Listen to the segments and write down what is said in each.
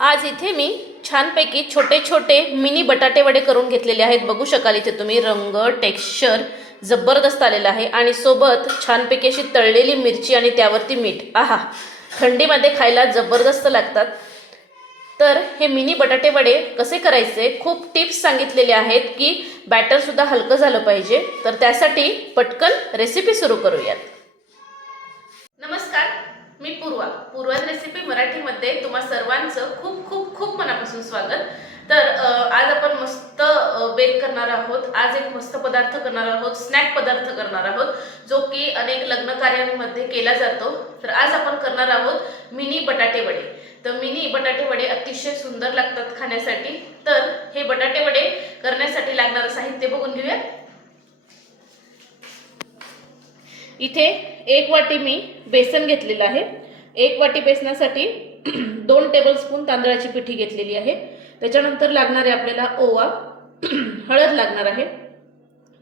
आज इथे मी छानपैकी छोटे छोटे मिनी बटाटे वडे करून घेतलेले आहेत. बघू शकाल इथे तुम्ही रंग टेक्स्चर जबरदस्त आलेला आहे. आणि सोबत छानपैकी अशी तळलेली मिरची आणि त्यावरती मीठ. आहा थंडीमध्ये खायला जबरदस्त लागतात. तर हे मिनी बटाटे वडे कसे करायचे? खूप टिप्स सांगितलेले आहेत की बॅटरसुद्धा हलकं झालं पाहिजे. तर त्यासाठी पटकन रेसिपी सुरू करूयात. नमस्कार. मी पूर्वा पूर्वाज रेसिपी मराठीमध्ये तुम्हा सर्वांचं खूप खूप खूप मनापासून स्वागत. तर आज आपण मस्त बेक करणार आहोत. आज एक मस्त पदार्थ करणार आहोत स्नॅक पदार्थ करणार आहोत जो की अनेक लग्न कार्यांमध्ये केला जातो. तर आज आपण करणार आहोत मिनी बटाटे वडे. तर मिनी बटाटे वडे अतिशय सुंदर लागतात खाण्यासाठी. तर हे बटाटे वडे करण्यासाठी लागणारं साहित्य बघून घेऊया. इथे एक वाटी मी बेसन घेतलेलं आहे. एक वाटी बेसनासाठी दोन टेबलस्पून तांदळाची पिठी घेतलेली आहे. त्याच्यानंतर लागणार आहे आपल्याला ओवा. हळद लागणार आहे.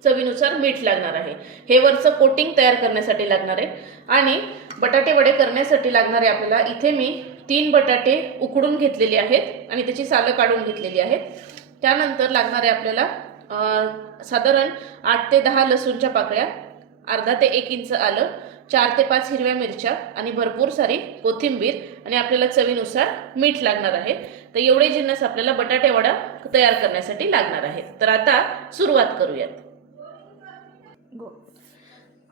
चवीनुसार मीठ लागणार आहे. हे वरचं कोटिंग तयार करण्यासाठी लागणार आहे. आणि बटाटे वडे करण्यासाठी लागणार आहे आपल्याला इथे मी तीन बटाटे उकडून घेतलेले आहेत आणि त्याची सालं काढून घेतलेली आहेत. त्यानंतर लागणार आहे आपल्याला साधारण आठ ते दहा लसूणच्या पाकळ्या. अर्धा ते एक इंच आलं. चार ते पाच हिरव्या मिरच्या आणि भरपूर सारी कोथिंबीर आणि आपल्याला चवीनुसार मीठ लागणार आहे. तर एवढे जिन्नस आपल्याला बटाटे वडा तयार करण्यासाठी लागणार आहेत तर आता सुरुवात करूयात.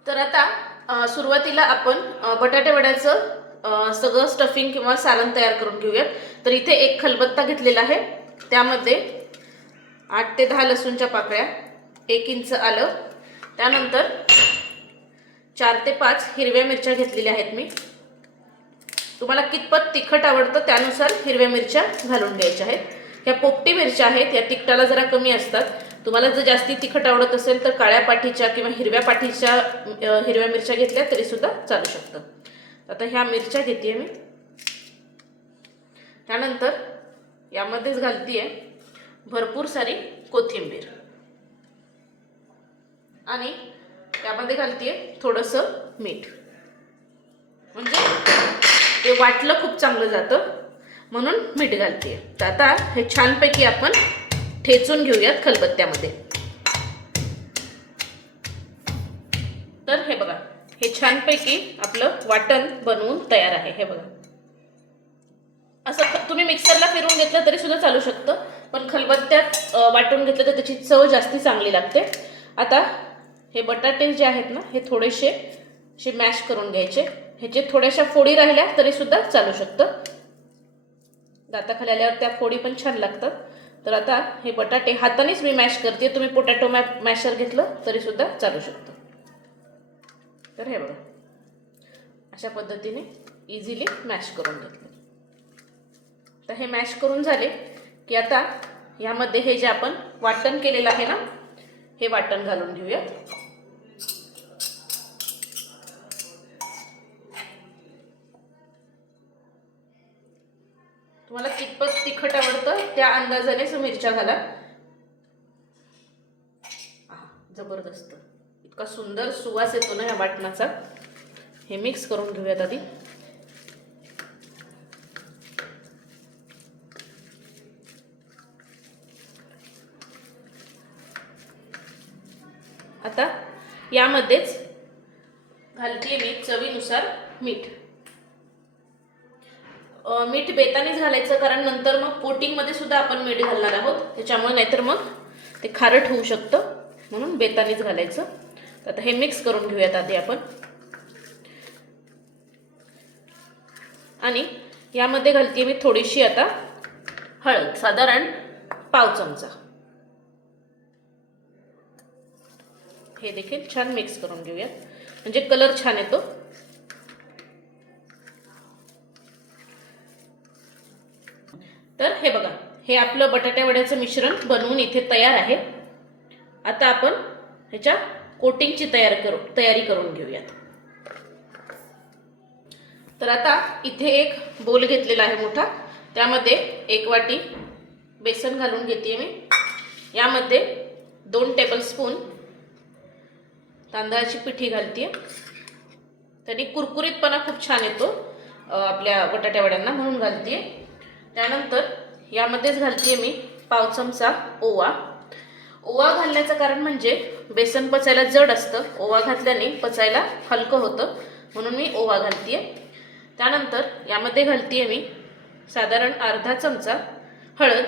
तर आता सुरुवातीला आपण अ, बटाटे वड्याचं सगळं स्टफिंग किंवा सारण तयार करून घेऊयात. तर इथे एक खलबत्ता घेतलेला आहे. त्यामध्ये आठ ते दहा लसूणच्या पाकळ्या एक इंच आलं. त्यानंतर चार ते पाच हिरव्या मिरच्या घेतलेल्या आहेत मी. तुम्हाला कितपत तिखट आवडतं त्यानुसार हिरव्या मिरच्या घालून द्यायच्या आहेत. ह्या पोपटी मिरच्या आहेत या तिखटाला जरा कमी असतात. तुम्हाला जर जास्ती तिखट आवडत असेल तर काळ्या पाठीच्या किंवा हिरव्या पाठीच्या हिरव्या मिरच्या घेतल्या तरी सुद्धा चालू शकतं. आता ह्या मिरच्या घेते मी. त्यानंतर यामध्येच घालतीये भरपूर सारी कोथिंबीर. आणि त्यामध्ये घालते थोडंसं मीठ. म्हणजे ते वाटलं खूप चांगलं जातं म्हणून मीठ घालते तर आता हे छानपैकी आपण ठेचून घेऊयात खलबत्त्यामध्ये. तर हे बघा हे छानपैकी आपलं वाटण बनवून तयार आहे हे बघा. असं तुम्ही मिक्सरला फिरून घेतलं तरी सुद्धा चालू शकतं पण खलबत्त्यात वाटून घेतलं तर त्याची चव जास्ती चांगली लागते. आता हे बटाटे जे आहेत ना हे थोडेसे असे मॅश करून घ्यायचे. ह्याचे थोड्याशा फोडी राहिल्या तरीसुद्धा चालू शकतं. दाताखाली आल्यावर त्या फोडी पण छान लागतात. तर आता हे बटाटे हातानेच मी मॅश करते. तुम्ही पोटॅटो मॅ मॅशर घेतलं तरीसुद्धा चालू शकतं. तर हे बघा. अशा पद्धतीने इझिली मॅश करून घेतलं. तर हे मॅश करून झाले की आता यामध्ये हे जे आपण वाटण केलेलं आहे ना हे वाटण घालून घेऊयात अंदाजाने असं मिरच्या घाला जबरदस्त. इतका सुंदर सुवास येतो ना या वाटणाचा. हे मिक्स करून घेऊयात आधी. आता यामध्येच घालते मी चवीनुसार मीठ. मीठ बेतानेच घालायचं कारण नंतर मग पोटिंगमध्ये सुद्धा आपण मीठ घालणार आहोत. त्याच्यामुळे नाहीतर मग ते खारट होऊ शकतं. म्हणून बेतानेच घालायचं. तर आता हे मिक्स करून घेऊयात आधी आपण. आणि यामध्ये घालते मी थोडीशी आता हळद साधारण पाव चमचा. हे देखील छान मिक्स करून घेऊयात. म्हणजे कलर छान येतो. तर हे बघा हे आपलं बटाट्यावड्याचं मिश्रण बनवून इथे तयार आहे. आता आपण ह्याच्या कोटिंगची तयार करू तयारी करून घेऊयात. तर आता इथे एक बोल घेतलेला आहे मोठा त्यामध्ये एक वाटी बेसन घालून घेते मी. यामध्ये दोन टेबलस्पून तांदळाची पिठी घालते त्यांनी कुरकुरीतपणा खूप छान येतो आपल्या बटाट्यावड्यांना म्हणून घालते त्यानंतर यामध्येच घालते मी पाव चमचा ओवा. ओवा घालण्याचं कारण म्हणजे बेसन पचायला जड असतं. ओवा घातल्याने पचायला हलकं होतं. म्हणून मी ओवा घालते त्यानंतर यामध्ये घालते मी साधारण अर्धा चमचा हळद.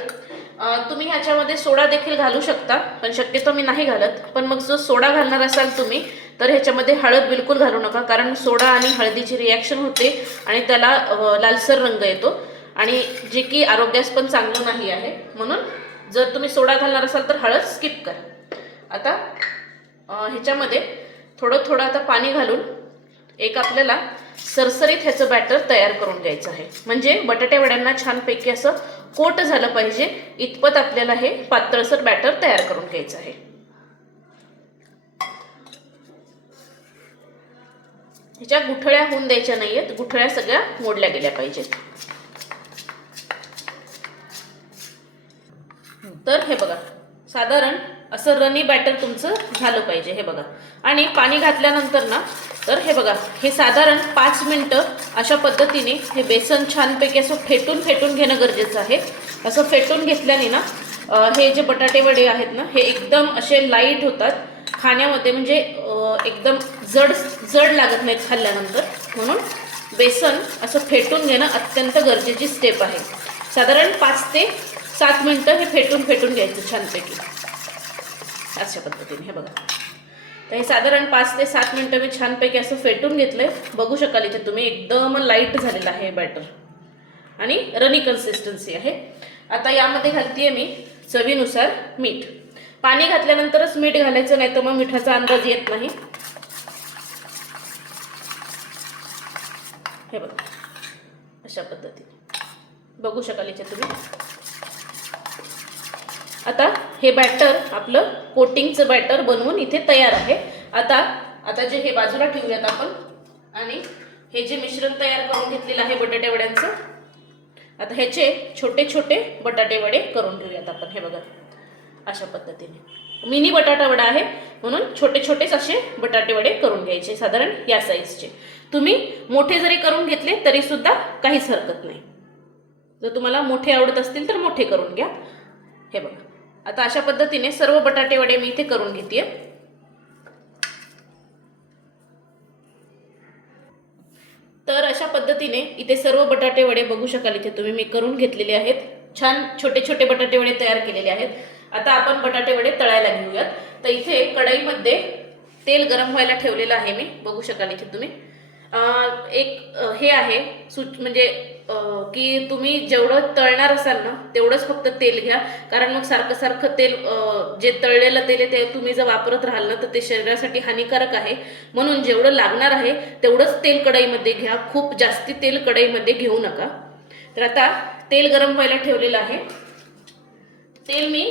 तुम्ही ह्याच्यामध्ये सोडा देखील घालू शकता पण शक्यतो मी नाही घालत. पण मग जो सोडा घालणार असाल तुम्ही तर ह्याच्यामध्ये हळद बिलकुल घालू नका. कारण सोडा आणि हळदीची रिॲक्शन होते आणि त्याला लालसर रंग येतो. आणि जे की आरोग्यास पण चांगलं नाही आहे म्हणून जर तुम्ही सोडा घालणार असाल तर हळद स्किप करा. आता ह्याच्यामध्ये थोडं थोडं आता पाणी घालून एक आपल्याला सरसरीत ह्याचं बॅटर तयार करून घ्यायचं आहे. म्हणजे बटाट्यावड्यांना वड्यांना छानपैकी असं कोट झालं पाहिजे इतपत आपल्याला हे पातळसर बॅटर तयार करून घ्यायचं आहे. ह्याच्या गुठळ्या होऊन द्यायच्या नाही आहेत गुठळ्या सगळ्या मोडल्या गेल्या पाहिजेत. तर हे बघा साधारण असं रनी बॅटर तुमचं झालं पाहिजे हे बघा. आणि पाणी घातल्यानंतर ना तर हे बघा हे साधारण पाच मिनटं अशा पद्धतीने हे बेसन छानपैकी असं फेटून फेटून घेणं गरजेचं आहे. असं फेटून घेतल्याने ना हे जे बटाटे वडे आहेत ना हे एकदम असे लाइट होतात. खाण्यामध्ये म्हणजे एकदम जड जड लागत नाहीत खाल्ल्यानंतर. म्हणून बेसन असं फेटून घेणं अत्यंत गरजेची स्टेप आहे. साधारण पाच ते सात मिनटं हे फेटून फेटून घ्यायचं छानपैकी. अशा पद्धतीने हे बघा. तर हे साधारण पाच ते सात मिनटं मी छानपैकी असं फेटून घेतलंय. बघू शकाल इथे तुम्ही एकदम लाइट झालेलं आहे बॅटर आणि रनी कन्सिस्टन्सी आहे. आता यामध्ये घालतीये मी चवीनुसार मीठ. पाणी घातल्यानंतरच मीठ घालायचं नाही तर मग मिठाचा अंदाज येत नाही. हे बघा. अशा पद्धतीने. बघू शकाल इथे तुम्ही. आता हे बॅटर आपलं कोटिंगचं बॅटर बनवून इथे तयार आहे. आता आता जे हे बाजूला ठेवूयात आपण. आणि हे जे मिश्रण तयार करून घेतलेलं आहे बटाटे वड्यांचं आता ह्याचे छोटे छोटे बटाटे वडे करून घेऊयात आपण. हे बघा अशा पद्धतीने. मिनी बटाटा वडा आहे म्हणून छोटे छोटेच असे बटाटे वडे करून घ्यायचे साधारण या साईजचे तुम्ही मोठे जरी करून घेतले तरी सुद्धा काहीच हरकत नाही. जर तुम्हाला मोठे आवडत असतील तर मोठे करून घ्या. हे बघा. आता अशा पद्धतीने सर्व बटाटे वडे मी इथे करून घेते तर अशा पद्धतीने इथे सर्व बटाटे वडे बघू शकाल इथे तुम्ही. मी करून घेतलेले आहेत. छान छोटे छोटे बटाटे वडे तयार केलेले आहेत. आता आपण बटाटे वडे तळायला घेऊयात. तर इथे कढईमध्ये तेल गरम व्हायला ठेवलेलं आहे मी. बघू शकाल इथे तुम्ही. एक हे आहे सुच म्हणजे की तुम्ही जेवढं तळणार असाल ना तेवढंच फक्त तेल घ्या. कारण मग सारखं सारखं तेल जे तळलेलं तेल आहे ते तुम्ही जर वापरत राहाल ना तर ते शरीरासाठी हानिकारक आहे. म्हणून जेवढं लागणार आहे तेवढंच तेल कढईमध्ये घ्या. खूप जास्ती तेल कढईमध्ये घेऊ नका. तर आता तेल गरम व्हायला ठेवलेलं आहे. तेल मी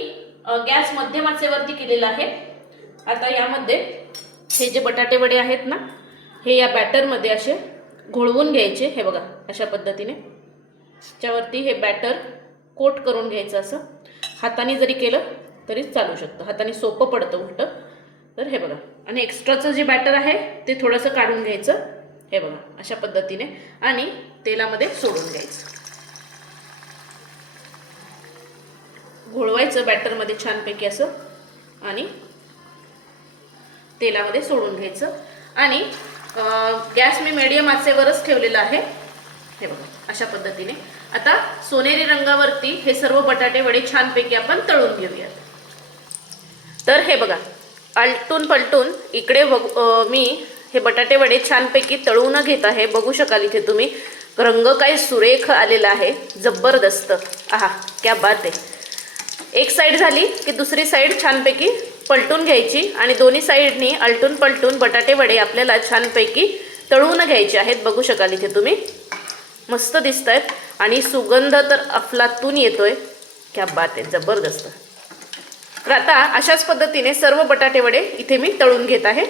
गॅस मध्यम आचेवरती केलेलं आहे. आता यामध्ये हे जे बटाटे वडे आहेत ना हे या बॅटरमध्ये असे घोळवून घ्यायचे हे बघा अशा पद्धतीने. त्याच्यावरती हे बॅटर कोट करून घ्यायचं असं. हाताने जरी केलं तरी चालू शकतं. हाताने सोपं पडतं उलटं. तर हे बघा. आणि एक्स्ट्राचं जे बॅटर आहे ते थोडंसं काढून घ्यायचं. हे बघा अशा पद्धतीने. आणि तेलामध्ये सोडून घ्यायचं. घोळवायचं बॅटरमध्ये छानपैकी असं. आणि तेलामध्ये सोडून घ्यायचं. आणि गॅस मी मीडियम आचेवरच ठेवलेला आहे. हे बघा अशा पद्धतीने. आता सोनेरी रंगावरती हे सर्व बटाटे वडे छानपैकी आपण तळून घेऊयात. तर हे बघा आलटून पलटून इकडे बघ मी हे बटाटे वडे छानपैकी तळून घेत आहे बघू शकाल इथे तुम्ही रंग काय सुरेख आलेला आहे जबरदस्त. आहा क्या बात आहे. एक साईड झाली की दुसरी साईड छानपैकी पलटून घ्यायची आणि दोन्ही साईडनी आलटून पलटून बटाटे वडे आपल्याला छानपैकी तळून घ्यायचे आहेत. बघू शकाल इथे तुम्ही. मस्त दिसत आहेत आणि सुगंध तर अफलातून येतोय. क्या बात आहे जबरदस्त. तर आता अशाच पद्धतीने सर्व बटाटे वडे इथे मी तळून घेत आहे.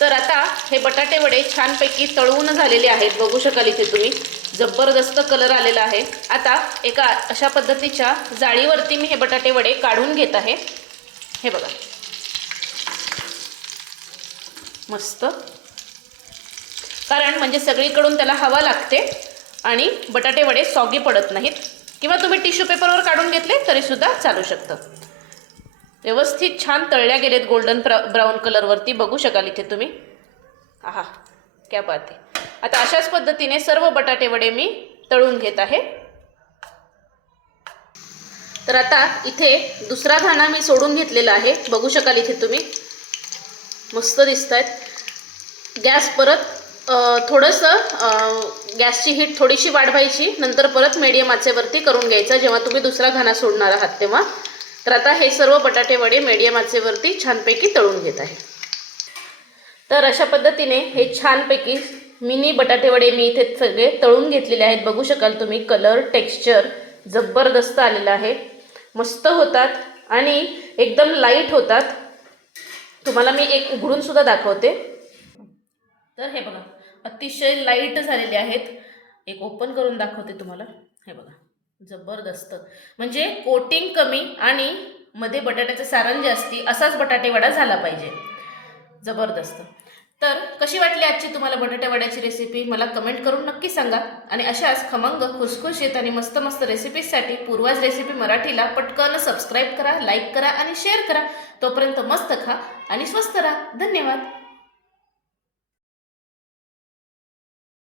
तर आता हे बटाटे वडे छानपैकी तळून झालेले आहेत. बघू शकाल इथे तुम्ही. जबरदस्त कलर आलेला आहे. आता एका अशा पद्धतीच्या जाळीवरती मी हे बटाटे वडे काढून घेत आहे. हे बघा. मस्त. कारण म्हणजे सगळीकडून त्याला हवा लागते आणि बटाटे वडे सॉगी पडत नाहीत. किंवा तुम्ही टिश्यू पेपरवर काढून घेतले तरीसुद्धा चालू शकतं. व्यवस्थित छान तळल्या गेलेत गोल्डन ब्राऊन कलरवरती बघू शकाल इथे तुम्ही. आहा क्या बात आहे. आता अशाच पद्धतीने सर्व बटाटे वडे मी तळून घेत आहे. तर आता इथे दुसरा घाणा मी सोडून घेतलेला आहे. बघू शकाल इथे तुम्ही. मस्त दिसत आहेत गॅस परत थोडंसं गॅसची हीट थोडीशी वाढवायची. नंतर परत मीडियम आचेवरती करून घ्यायचा. जेव्हा तुम्ही दुसरा घाणा सोडणार आहात तेव्हा. तर आता हे सर्व बटाटे वडे मीडियम आचेवरती छानपैकी तळून घेत आहे. तर अशा पद्धतीने हे छानपैकी मिनी बटाटेवडे मी इथे सगळे तळून घेतलेले आहेत. बघू शकाल तुम्ही कलर टेक्स्चर जबरदस्त आलेला आहे. मस्त होतात आणि एकदम लाइट होतात. तुम्हाला मी एक उघडून सुद्धा दाखवते. तर हे बघा अतिशय लाइट झालेले आहेत. एक ओपन करून दाखवते तुम्हाला. हे बघा जबरदस्त. म्हणजे कोटिंग कमी आणि मध्ये बटाट्याचं सारण जे असते असाच बटाटेवडा झाला पाहिजे. जबरदस्त. तर कशी वाटली आजची तुम्हाला बटाट्यावड्याची वड्याची रेसिपी मला कमेंट करून नक्की सांगा. आणि अशाच खमंग खुसखुशीत आणि मस्त मस्त रेसिपीजसाठी पूर्वाज रेसिपी मराठीला पटकन सबस्क्राईब करा लाईक करा आणि शेअर करा. तोपर्यंत मस्त खा आणि स्वस्त राहा. धन्यवाद.